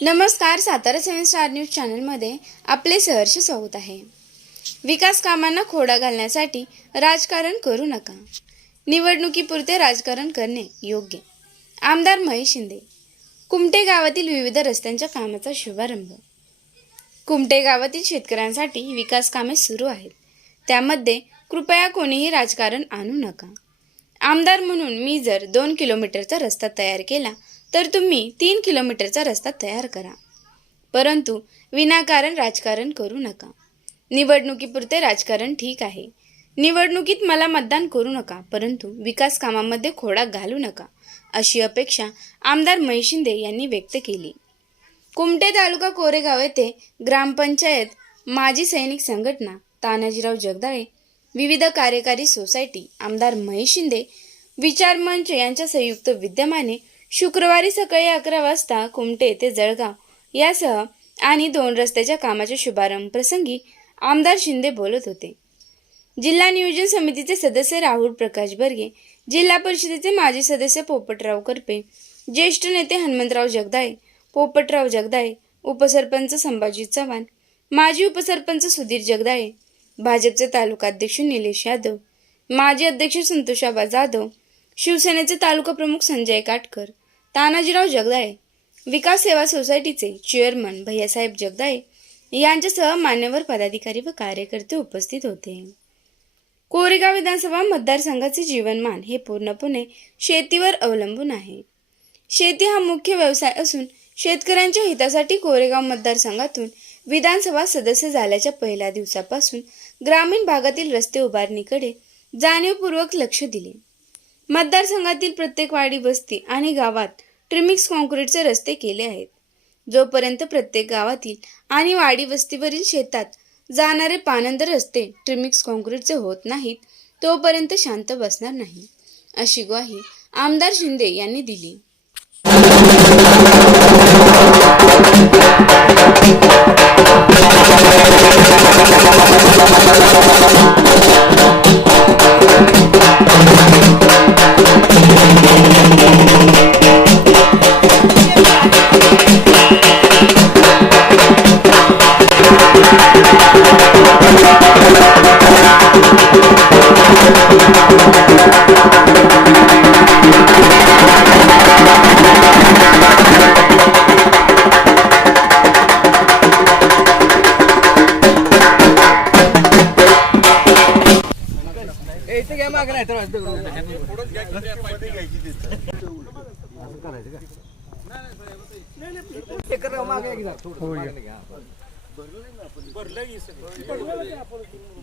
नमस्कार सातारा सेवन star news चॅनलमध्ये आपले सहर्ष स्वागत आहे. विकास कामांना खोडा घालण्यासाठी राजकारण करू नका. निवडणुकीपुरते राजकारण करणे योग्य. आमदार महेश शिंदे. कुमटे गावातील विविध रस्त्यांच्या कामाचा शुभारंभ. कुमटे गावातील शेतकऱ्यांसाठी विकास कामे सुरू आहेत. त्यामध्ये कृपया कोणीही राजकारण आणू नका. आमदार म्हणून मी जर दोन किलोमीटरचा रस्ता तयार केला तर तुम्ही तीन किलोमीटरचा रस्ता तयार करा. परंतु विनाकारण राजकारण करू नका. निवडणुकीपुरते राजकारण ठीक आहे. निवडणुकीत मला मतदान करू नका परंतु विकास कामामध्ये खोडा घालू नका अशी अपेक्षा आमदार महेश शिंदे यांनी व्यक्त केली. कुमटे तालुका कोरेगाव येथे ग्रामपंचायत माजी सैनिक संघटना तानाजीराव जगदाळे विविध कार्यकारी सोसायटी आमदार महेश शिंदे विचार मंच यांच्या संयुक्त विद्यमाने शुक्रवारी सकाळी अकरा वाजता कुमटे ते जळगाव. यासह आणि दोन रस्त्याच्या कामाच्या शुभारंभ प्रसंगी आमदार शिंदे बोलत होते. जिल्हा नियोजन समितीचे सदस्य राहुल प्रकाश बर्गे जिल्हा परिषदेचे माजी सदस्य पोपटराव करपे ज्येष्ठ नेते हनुमंतराव जगदाळे पोपटराव जगदाळे उपसरपंच संभाजी चव्हाण माजी उपसरपंच सुधीर जगदाळे भाजपचे तालुकाध्यक्ष निलेश यादव माजी अध्यक्ष संतोषाबा जाधव शिवसेनेचे तालुका प्रमुख संजय काटकर तानाजीराव जगदाळे विकास सेवा सोसायटीचे चेअरमन भैयासाहेब जगदाळे यांच्यासह मान्यवर पदाधिकारी व कार्यकर्ते उपस्थित होते. कोरेगाव विधानसभा मतदारसंघाचे जीवनमान हे पूर्णपणे शेतीवर अवलंबून आहे. शेती हा मुख्य व्यवसाय असून शेतकऱ्यांच्या हितासाठी कोरेगाव मतदारसंघातून विधानसभा सदस्य झाल्याच्या पहिल्या दिवसापासून ग्रामीण भागातील रस्ते उभारणीकडे जाणीवपूर्वक लक्ष दिले. मतदारसंघातील प्रत्येक वाडी वस्ती आणि गावात ट्रिमिक्स कॉन्क्रीटचे रस्ते केले आहेत. जोपर्यंत प्रत्येक गावातील आणि वाडी वस्तीवरील शेतात जाणारे पानंद रस्ते ट्रिमिक्स कॉन्क्रीटचे होत नाहीत तोपर्यंत शांत बसणार नाही अशी ग्वाही आमदार शिंदे यांनी दिली. इथे घ्या मागे नाही तर मागे घ्या थोडं मागे घ्या.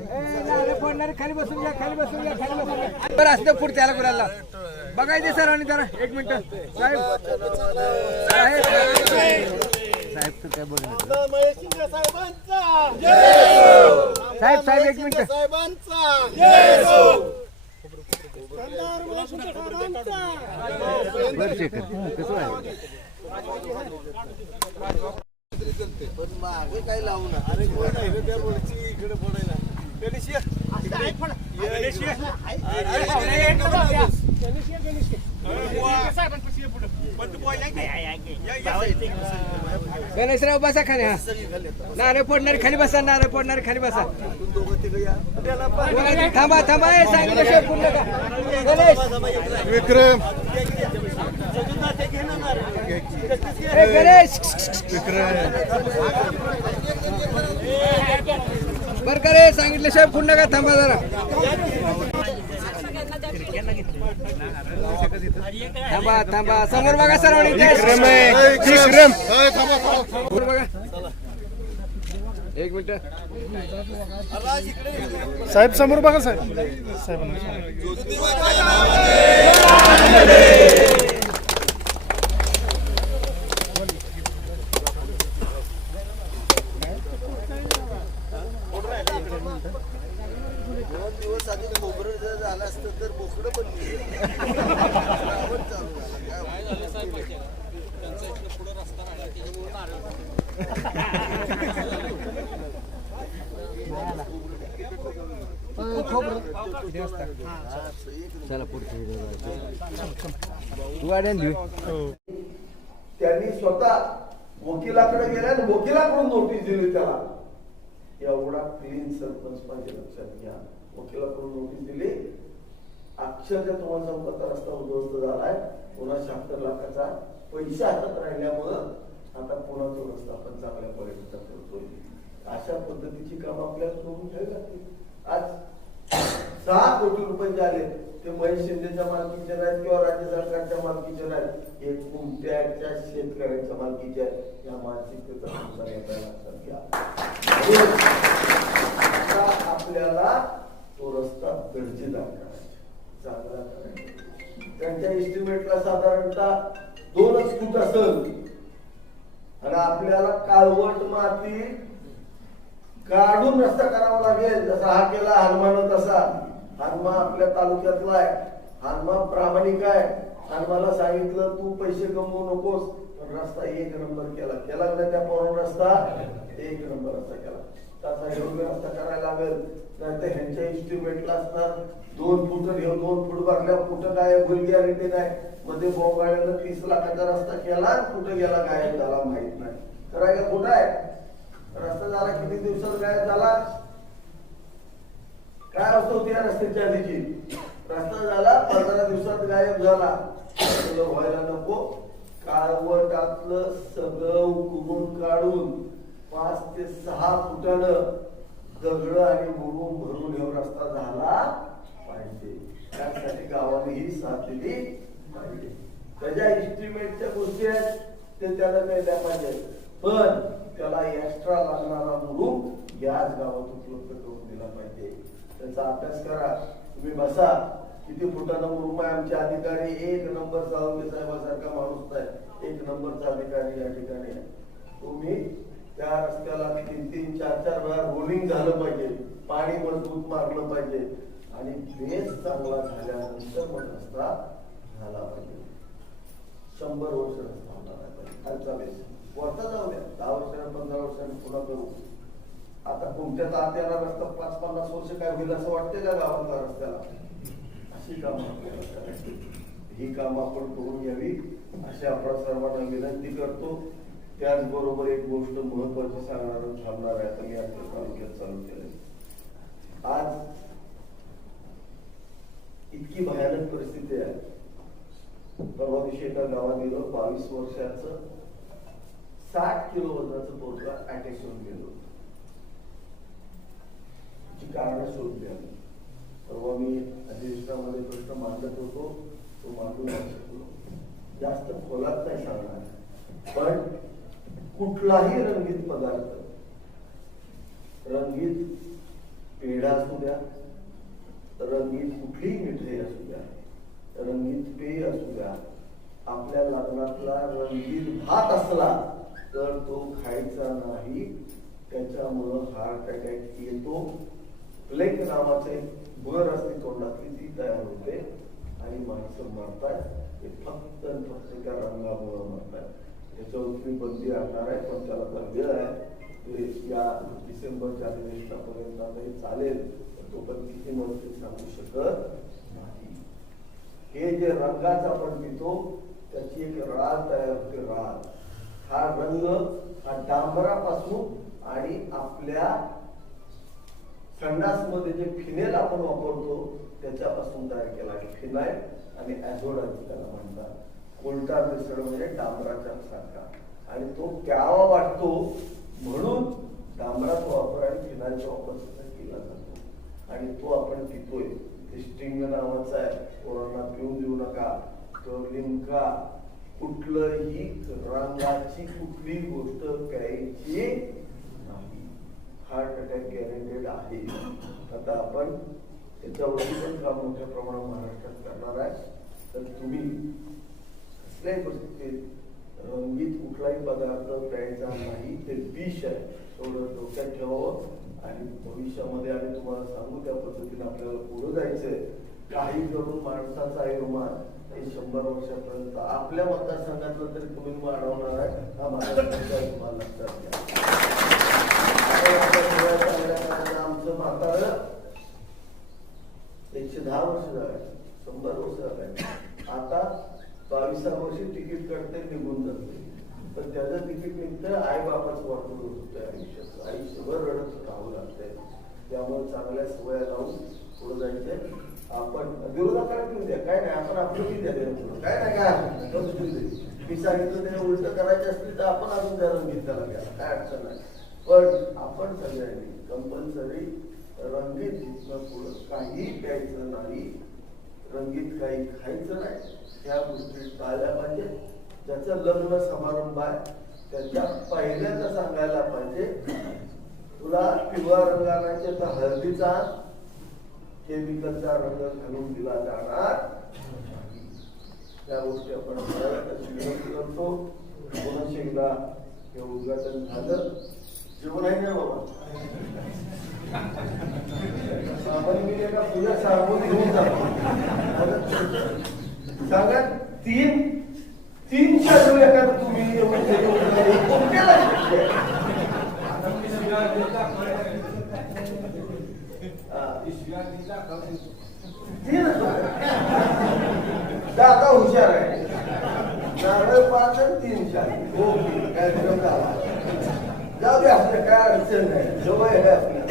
खाली बसून घ्या खाली बसून घ्या खाली बसून घ्या बरं असतं पुढच्याला कुणाला बघायचे सर आणि जरा एक मिनिट. साहेब साहेब साहेब तू काय बोल साहेब साहेब एक मिनिट. बरं शेखर कसं आहे पण मागे काय लावू ना अरे कोण आहे रे त्या रोडची इकडे पडायला? गणेश ये. गणेशराव बसा खाली हा. नारळ फोडणारे खाली बसा नारळ फोडणारे खाली बसा. तुम्ही दोघं तिघं या. त्याला पण- बोला, थांबा थांबा हे सांगितल्याशिवाय पूर्ण का गणेश. विक्रम ए, गणेश बर का रे सांगितल्याशिवाय पूर्ण का थांबा जरा. थांबा थांबा. समोर बघा. समोर बघा. एक मिनिट. साहेब समोर बघा साहेब. साहेब दोन दिवस आधी खोबरं जर झालं असतं तर बोकडं पण गेलं. श्रावण चालू झाला. काय होतं? त्यांनी स्वतः वकिलाकडे गेल्या आणि वकिलाकडून नोटीस दिली त्याला. एवढा क्लीन सरपंच पाहिजे लक्षात घ्या. वकिलाकडून नोटीस दिली. अक्षरशः तुम्हाला सांगतो रस्ता उद्ध्वस्त झालाय. पुन्हा शहात्तर लाखाचा पैसे हातात राहिल्यामुळं आता पुन्हा तो रस्ता आपण चांगल्या पर्यटनाचा करतोय. अशा पद्धतीची काम आपल्याला करून घ्यावी लागतील आज सहा कोटी रुपये जे आले ते महेश शिंदेच्या मालकीचे नाहीत किंवा राज्य सरकारच्या मालकीचे नाहीत. हे कुमट्याच्या शेतकऱ्यांच्या मालकीचे आहेत. या मानसिकतेचा लक्षात घ्या. आपल्याला तो रस्ता दर्जेदार करायचा चांगला करायचा त्यांच्या इस्टिमेटला साधारणतः दोनच फूट असल. आणि आपल्याला काळवट माती काढून रस्ता करावा लागेल. जसा हा केला हनुमान तसा. हनुमा आपल्या तालुक्यातला आहे. हनुमा प्रामाणिक आहे. हनुमाला सांगितलं तू पैसे कमवू नकोस. पण रस्ता एक नंबर केला. केला नाही त्या पोरण रस्ता? एक नंबर रस्ता केला. तसा योग्य रस्ता करायला लागेल. नाही तर ह्यांच्या इस्टिमेटला असणार दोन फूट घेऊन दोन फूट भरल्या कुठं काय भूल गॅरंटी नाही. मध्ये बोंगाड्यानं तीस लाखाचा रस्ता केला कुठं गेला काय झाला माहीत नाही. तर का कुठं आहे? रस्ता झाला किती दिवसात गायब झाला? काय अवस्था होती या रस्त्याच्या आधीची? रस्ता झाला पंधरा दिवसात गायब झाला. व्हायला नको. काळवटातलं सगळं उकरून काढून पाच ते सहा फुटानं दगड आणि मुरुम भरून घेऊन रस्ता झाला पाहिजे. त्यासाठी गावाने ही साथ दिली पाहिजे. त्याच्या इस्टिमेटच्या गोष्टी आहेत ते त्याला द्यायला पाहिजे. पण त्याला एक्स्ट्रा लागणारा मुरुम याच गावात उपलब्ध करून दिला पाहिजे. त्याचा अभ्यास करा. तुम्ही बसा. किती फुटाचा मुरुम आहे आमचे अधिकारी. एक नंबर सावंगे साहेबासारखा माणूस आहे एक नंबरचा अधिकारी या ठिकाणी तुम्ही त्या रस्त्याला तीन तीन चार चार वेळा रोलिंग झालं पाहिजे. पाणी मजबूत मारलं पाहिजे. आणि बेस चांगला झाल्यानंतर मग रस्ता झाला पाहिजे. शंभर वर्ष रस्ता होणार आहे. पाहिजे. खालचा बेस. वरता जाऊ द्या. दहा वर्षाने पंधरा वर्षाने पुन्हा करू आता तुमच्या तात्याला रस्ता पाच पन्नास वर्ष काय होईल असं वाटते का गावातल्या रस्त्याला? अशी कामं ही कामं आपण करून घ्यावी. अशी आपण सर्वांना विनंती करतो. त्याचबरोबर एक गोष्ट महत्वाची सांगणार थांबणार आहे. तर मी तालुक्यात चालू केलं आज इतकी भयानक परिस्थिती आहे. परवा दिवशी एका गावात गेलो बावीस वर्षाचं. साठ किलो वजनाचं पोरगा अटॅच होऊन गेलो ची कारण शोधली आम्ही तेव्हा मी अधिवेशनामध्ये प्रश्न मांडत होतो तो मांडू नाही शकलो जास्त खोलात नाही सांगणार. पण कुठलाही रंगीत पदार्थ रंगीत पेढा असू द्या रंगीत कुठलीही मिठाई असू द्या रंगीत पेय असू द्या आपल्या लग्नातला रंगीत भात असला तर तो खायचा नाही त्याच्यामुळं हार्ट अटॅक येतो. प्लेग नावाचे बर असते तोंडातली ती तयार होते. आणि माणसं मरतात. ते फक्त फक्त त्या रंगामुळं मरतात. तुम्ही बंदी आणणार आहे पण त्याला तर वेळ आहे. ते या डिसेंबरच्या अधिवेशनापर्यंत आता हे चालेल तो पण किती म्हणते सांगू शकत नाही. हे जे रंगाचा आपण पितो त्याची एक राळ तयार होते राळ हा रंग हा डांबरापासून आणि आपल्या संडासमध्ये जे फिनेल आपण वापरतो त्याच्यापासून तयार केला आहे. फिनाईल आणि ॲझोडाची त्याला म्हणतात. कोलटा मिसळ म्हणजे डांबराच्या सारखा. आणि तो प्यावा वाटतो म्हणून डांबराचा वापर आणि फिनाईलचा वापर सुद्धा केला जातो. आणि तो आपण पितोय. ते स्टिंग नावाचा आहे. कोरोना पिऊन देऊ नका. तो लिंका कुठलंही रंगाची कुठली गोष्ट प्यायची नाही. हार्ट अटॅक गॅरेंटेड आहे. आता आपण याच्यावरती पण काम मोठ्या प्रमाणात महाराष्ट्रात करणार आहे. तर तुम्ही कसल्याही परिस्थितीत रंगीत कुठलाही पदार्थ प्यायचा नाही ते विष आहे. एवढं डोक्यात ठेवावं. आणि भविष्यामध्ये आम्ही तुम्हाला सांगू त्या पद्धतीने आपल्याला पुढे जायचंय. काही करून माणसाचा आयुर्मान ते शंभर वर्षापर्यंत. आपल्या मतदारसंघातलं तरी तुम्ही वाढवणार आहे. हा माझा तुम्हाला लक्षात घ्या आमचं म्हातारं एकशे दहा वर्ष झाले. शंभर वर्ष झाले. आता बावीसा वर्षी तिकीट काढते निघून जाते. पण त्याचं तिकीट निघतं आई बाबाच वाटून होतं आयुष्यात आयुष्यभर रडत राहू लागतंय. त्यामुळे चांगल्या सवया लावून पुढे जायचंय. आपण विरोधाकडे घेऊन द्या. काय नाही आपण आपलं बी द्या काय नाही काय अडचण दे. मी सांगितलं त्याने उलट करायचं असतील तर आपण अजून त्या रंगीत त्याला घ्या. काय अडचण नाही. पण आपण सगळ्यांनी कंपल्सरी रंगीत घेतलं पुढं. काही प्यायचं नाही रंगीत काही खायचं नाही. त्या गोष्टी टाळल्या पाहिजे. ज्याचं लग्न समारंभ आहे त्याच्या पहिल्यांदा सांगायला पाहिजे तुला पिवळा रंग आणायचे तर हळदीचा केमिकलचा रंग घालून दिला जाणार. त्या गोष्टी आपण विनंती करतो. पुन्हा एकदा हे उद्घाटन झालं. जेवण आहे ना बाबा? साबण मी एका पूजा घेऊन जातो. सांगा तीन तीन शालू एका तुम्ही कोणत्याला शक्य आहे? हा. तीनच होते. दादा हुशार आहे. नारळ पाच आणि तीन चार. हो काय फरक झाला जाऊ दे आपल्या काय अडचण नाही. जवळ आहे आपल्या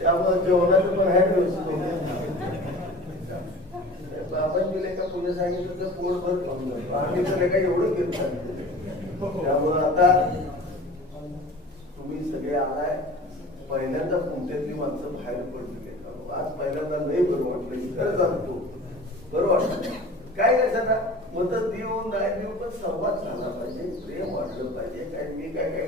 त्यामुळे जेवणाचं पण आहे व्यवस्थित. आपण दिले का पुढे सांगितलं तर पोट भर खाऊन जातो आम्ही तर काय एवढं केलं सांगितलं. त्यामुळं आता तुम्ही सगळे आलाय. पहिल्यांदा पुण्यातली माणसं बाहेर पडली. आज पहिल्यांदा लय बरं वाटलं खरं सांगतो. बरं वाटलं. काय करायचं सगळं मत देऊन नाही देऊ पण संवाद झाला पाहिजे प्रेम वाटलं पाहिजे. काय मी काय काय